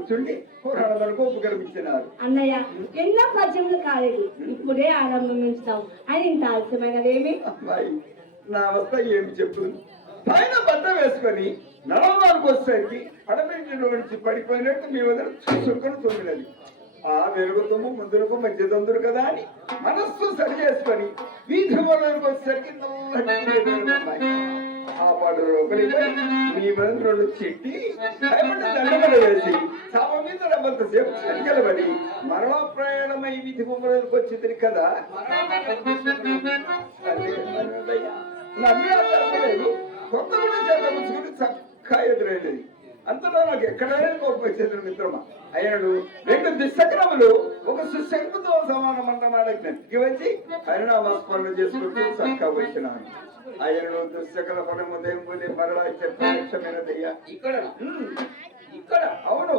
కూర్చుండి పురాణ వరకు ఉపకరించినారు అన్నయ్య ఎన్నో పద్యములు కాలేదు. ఇప్పుడే ఆరంభించుతాం అని ఇంత ఆలస్యమైనదేమి? అమ్మాయి నా అవస్థ ఏమి చెప్తుంది పైన బట్ట వేసుకొని నడవడానికి వచ్చేసరికి పడబెట్టిన నుంచి పడిపోయినట్టు మీ వదిన చూసుకొని తొమ్మినది ఆ వెలుగుతము ముందులకు మధ్య తొందరు కదా అని మనస్సు సరి చేసుకొని వీధి మొదలకు వచ్చేసరికి. ఆ పాడు లోపలిపై మీ వదిన రెండు చిట్టి దండలు వేసి చావ మీద రమ్మంత సేపు సంఖ్యలబడి మరణ ప్రయాణమై వీధి మొదలకు వచ్చింది కదా? అదే నమ్మి అర్థలేదు కొత్త గుడి చేత ఉంచుకుని చక్కగా ఎదురైనది అంతలో నాకు ఎక్కడైనా కోపం వచ్చేది మిత్రమా? అయ్యాడు రెండు దిశక్రములు ఒక సుశంకుతో సమానం అన్నమాడకి వచ్చి హరినామస్మరణ చేసుకుంటూ చక్కగా వచ్చినాను అయ్యను దుశ్శకల పదం ఉదయం పోతే మరలా చెప్పక్షమైనదయ్యా ఇక్కడ. ఉమ్, ఇక్కడ. అవును?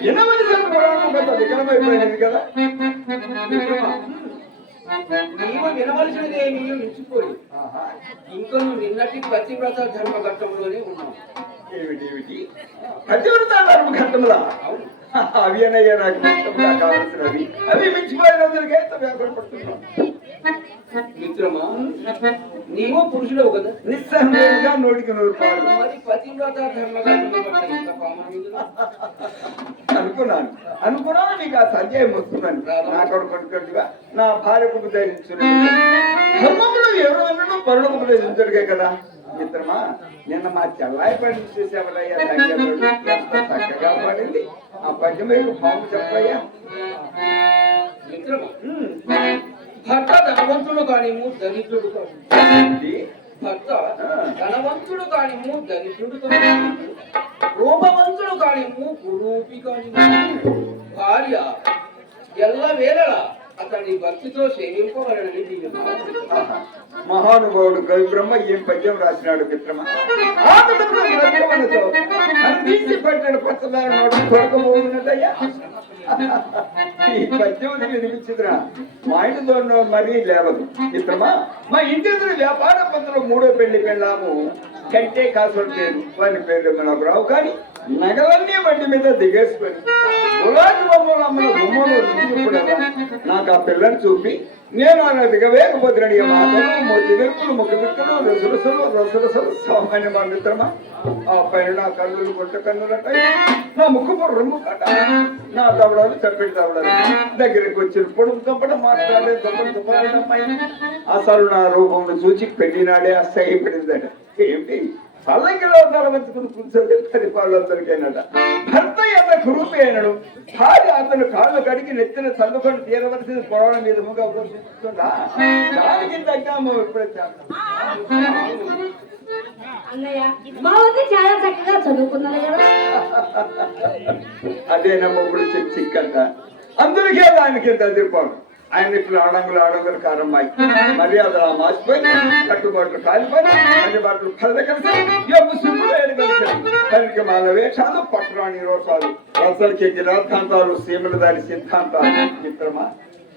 వినవలసిన పురాణం కొంత వికలమైపోయినది కదా. మిత్రమా, నీవు వినవలసినదేమీ నిలిచిపోయి ఇంకా నువ్వు నిన్నటి పతివ్రత ధర్మ ఘట్టంలోనే ఉన్నావు. ఏమిటి ఏమిటి? పతివ్రత ధర్మ ఘట్టములా అవును. అవి అనయ్యా నాకు కావాల్సినవి. అవి మించిపోయినందుకే ఎంత వ్యాపడపడుతున్నాం మిత్రమా నీవు పురుషుడవు కదా. నిస్సందేహంగా నోటికి నూరు? అనుకున్నాను. అనుకున్నాను నీకు ఆ సందేహం వస్తుందని. నా కొడుకు కొడుకుగా నా భార్యకు ధరించుడు ధర్మములు ఎవరు అన్నడు పరులకు కదా. మిత్రమా నిన్న మా చెల్లాయి పని చూసేవరయ్యా ఎంత చక్కగా పడింది ఆ పద్యం చెప్పయ్యా. భర్త ధనవంతుడు కానిము దరిద్రుడు కాని భర్త ధనవంతుడు కానిము దరిద్రుడు రూపవంతుడు కానిము కురూపి కానిము. భార్య ఎల్ల వేళ అతని భక్తితో. ఆహా. మహానుభావుడు కవి బ్రహ్మ ఏం పద్యం రాసినాడు మిత్రమా? ఆకటంలో అందించి ఈ పద్యం మా ఇంటితో మరీ లేవదు. మిత్రమా మా ఇంటి ఎదురు వ్యాపార పంతులు మూడో పెళ్ళి పెళ్ళాము. కంటే కాసులు లేదు వారి పేర్లు మనకు రావు కానీ నగలన్నీ బండి మీద దిగేసుకొని గులాబీ బొమ్మలు అమ్మిన బొమ్మలు నాకు ఆ పిల్లని చూపి నేను అలా దిగవేకపోతున్నాడు ఇక మాటలు మొద్దు వెరుకులు ముఖ వెరుకులు రసురసులు రసురసులు సామాన్య మా మిత్రమా ఆ పైన నా కన్నులు గుంట కన్నులట నా ముక్కు రొమ్ము కట నా తవడాలు చప్పిడి తవడాలు దగ్గరికి వచ్చి పొడుగు తప్పట మాట్లాడే దొంగలు దుబ్బలాడడం అసలు నా రూపంలో చూచి పెళ్ళినాడే అసహ్యపడిందట ఏంటి పల్లకిలో తలవంచుకుని కూర్చొని పది పాళ్ళందరికైనట భర్త అతను రూపి అయినడు. భార్య అతను కాళ్ళు కడిగి నెత్తిన చల్లుకొని తీరవలసిన పొడవల మీద ముగా దానికి తగ్గాము ఇప్పుడే. అన్నయ్య మా వద్ద చాలా చక్కగా చదువుకున్నది కదా. అదే చిక్కంట అందరికీ దానికి ఎదిరిపోను ఆయన ఇట్లా అడంగులు అడంగులు కారమ్మాయి. మర్యాద మార్చిపోయి కట్టుబాట్లు కాలిపోయి అన్ని బాటలు పల్లె కలిసి ఎప్పు వేషాలు పట్టరాని రోషాలు రసలకి రాద్ధాంతాలు సీమల దాని సిద్ధాంతాలు. మిత్రమా?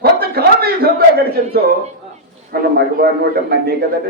కొంత కాలం ఈ గడిచించో మళ్ళీ మగవారి నోట మన్నే కదట